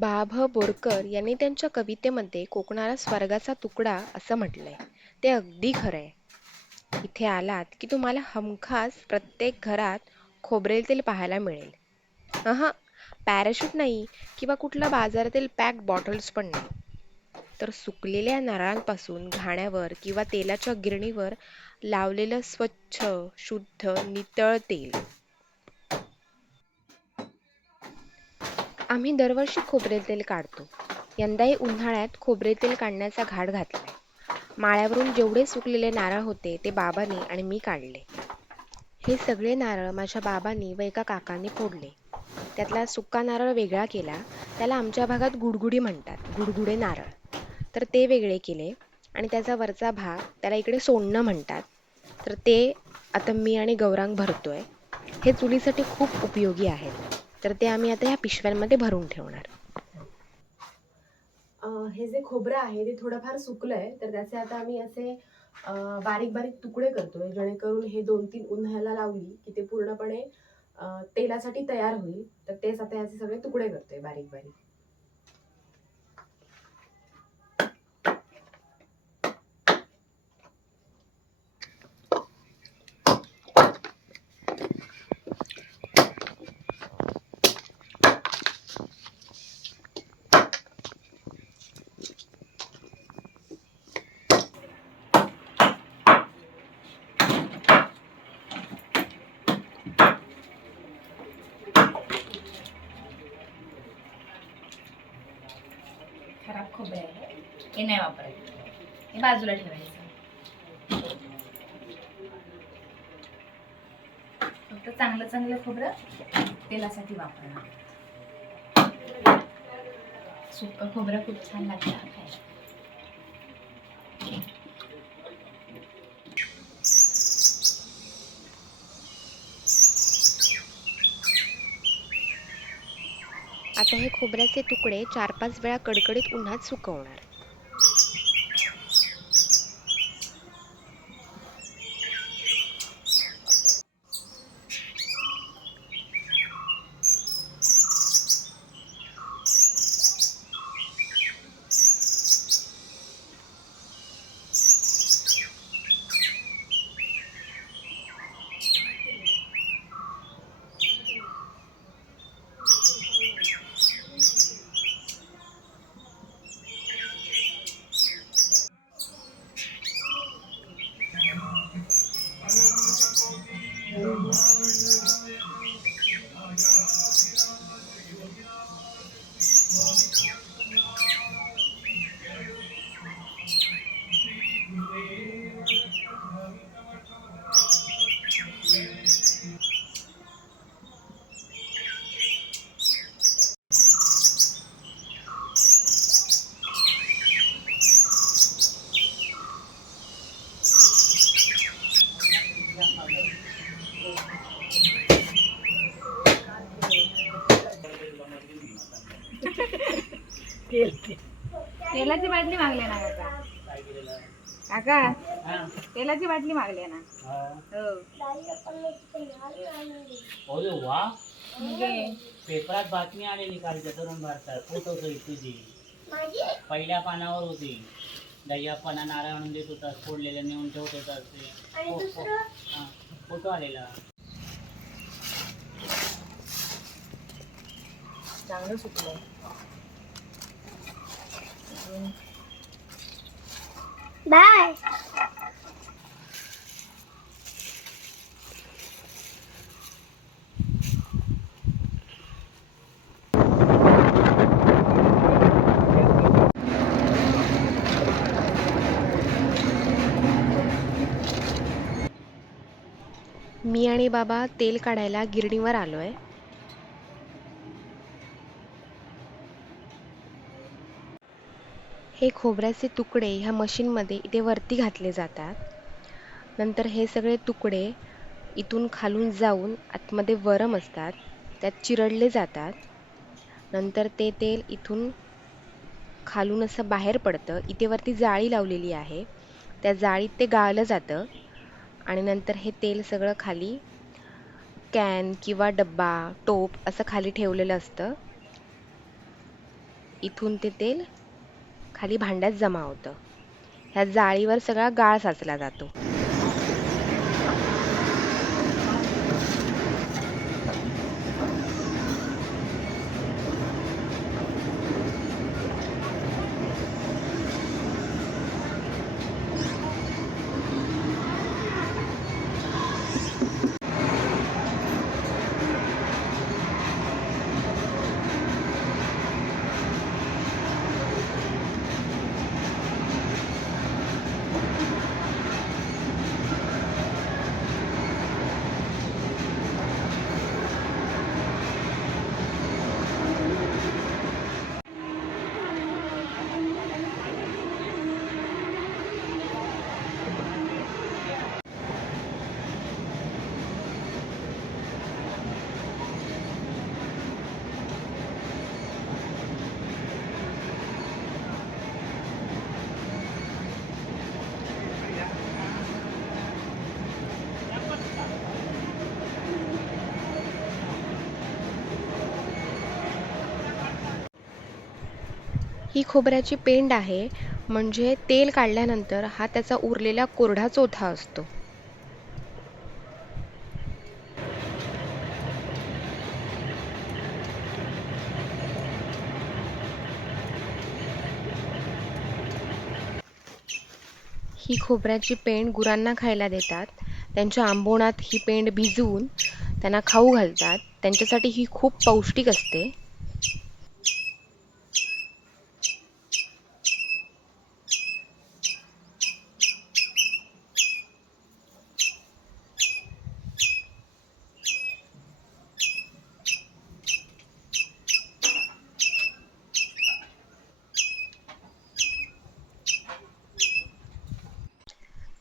बा. भ. बोरकर यांनी त्यांच्या कवितेमध्ये कोकणाला स्वर्गाचा तुकडा असं म्हटलंय. ते अगदी खरंय. इथे आलात की तुम्हाला हमखास प्रत्येक घरात खोबरेल तेल पाहायला मिळेल. अहा, पॅराशूट नाही किंवा कुठल्या बाजारातील पॅक बॉटल्स पण नाही. तर सुकलेल्या नारळांपासून घाण्यावर किंवा तेलाच्या गिरणीवर लावलेलं स्वच्छ, शुद्ध, नितळ तेल. आम्ही दरवर्षी खोबरेल तेल काढतो. यंदाही उन्हाळ्यात खोबरेल तेल काढण्याचा घाट घातलाय. माळ्यावरून जेवढे सुकलेले नारळ होते ते बाबांनी आणि मी काढले. हे सगळे नारळ माझ्या बाबांनी व एका काकांनी फोडले. त्यातला सुका नारळ वेगळा केला. त्याला आमच्या भागात गुडगुडी म्हणतात, गुडगुडे नारळ. तर ते वेगळे केले आणि त्याचा वरचा भाग त्याला इकडे सोनणं म्हणतात. तर ते आता मी आणि गौरांग भरतोय. हे चुलीसाठी खूप उपयोगी आहेत. तर ते आम्ही आता ह्या पिशव्यांमध्ये भरून ठेवणार. हे जे खोबरं आहे ते थोडंफार सुकलंय, तर त्याचे आता आम्ही असे बारीक बारीक तुकडे करतोय, जेणेकरून हे 2-3 उन्हाळ्याला लावली की ते पूर्णपणे तेलासाठी तयार होईल. तर तेच आता याचे सगळे तुकडे करतोय बारीक बारीक. खराब खोबरे आहे, हे नाही वापरायचं, हे बाजूला ठेवायचं. फक्त चांगलं चांगलं खोबरं तेलासाठी वापरणार. सुकं खोबरं खूप छान लागतं खायला. आता हे खोबऱ्याचे तुकडे 4-5 वेळा कडकडीत उन्हात सुकवणार. तेलाची बाटली मागली ना काका? काका, तेलाची बाटली मागली ना? हो. अरे वा, म्हणजे पेपरात बातमी आलेली कालच्या तरुण भारतात. फोटो सहित तुझी पहिल्या पानावर होती. दह्यापणा नारळ आणून देत होता, फोडलेल्या नेऊन ठेवत होता ते फोटो आलेला. चांगलं सुकलंय. बाय. मी आणि बाबा तेल काढायला गिरणीवर आलोय. हे खोबऱ्याचे तुकडे ह्या मशीनमध्ये इथे वरती घातले जातात. नंतर हे सगळे तुकडे इथून खालून जाऊन आतमध्ये वरम असतात, त्यात चिरडले जातात. नंतर ते तेल इथून खालून असं बाहेर पडतं. इथे वरती जाळी लावलेली आहे. त्या जाळीत ते गाळलं जातं आणि नंतर हे तेल सगळं खाली कॅन किंवा डब्बा, टोप असं खाली ठेवलेलं असतं. इथून ते तेल खाली भांड्यात जमा होतं. ह्या जाळीवर सगळा गाळ साचला जातो. ही खोबऱ्याची पेंड आहे, म्हणजे तेल काढल्यानंतर हा त्याचा उरलेला कोरडा चोथा असतो. ही खोबऱ्याची पेंड गुरांना खायला देतात. त्यांच्या आंबोणात ही पेंड भिजवून त्यांना खाऊ घालतात. त्यांच्यासाठी ही खूप पौष्टिक असते.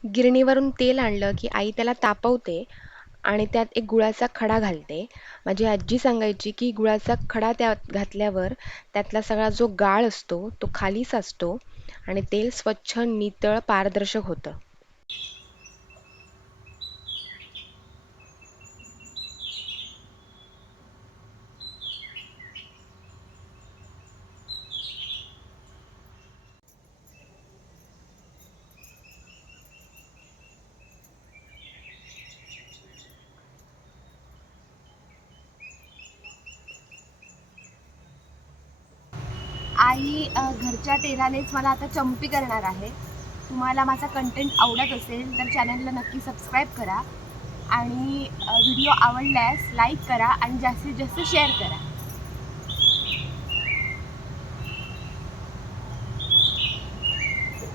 गिरणीवरून तेल आणलं की आई त्याला तापवते आणि त्यात एक गुळाचा खडा घालते. माझी आजी सांगायची की गुळाचा खडा त्यात घातल्यावर त्यातला सगळा जो गाळ असतो तो खाली साचतो आणि तेल स्वच्छ, नितळ, पारदर्शक होतं. आई घरच्या तेलानेच मला आता चंपी करणार आहे. तुम्हाला माझा कंटेंट आवडत असेल तर चॅनलला नक्की सबस्क्राईब करा आणि व्हिडिओ आवडल्यास लाईक करा आणि जास्तीत जास्त शेअर करा.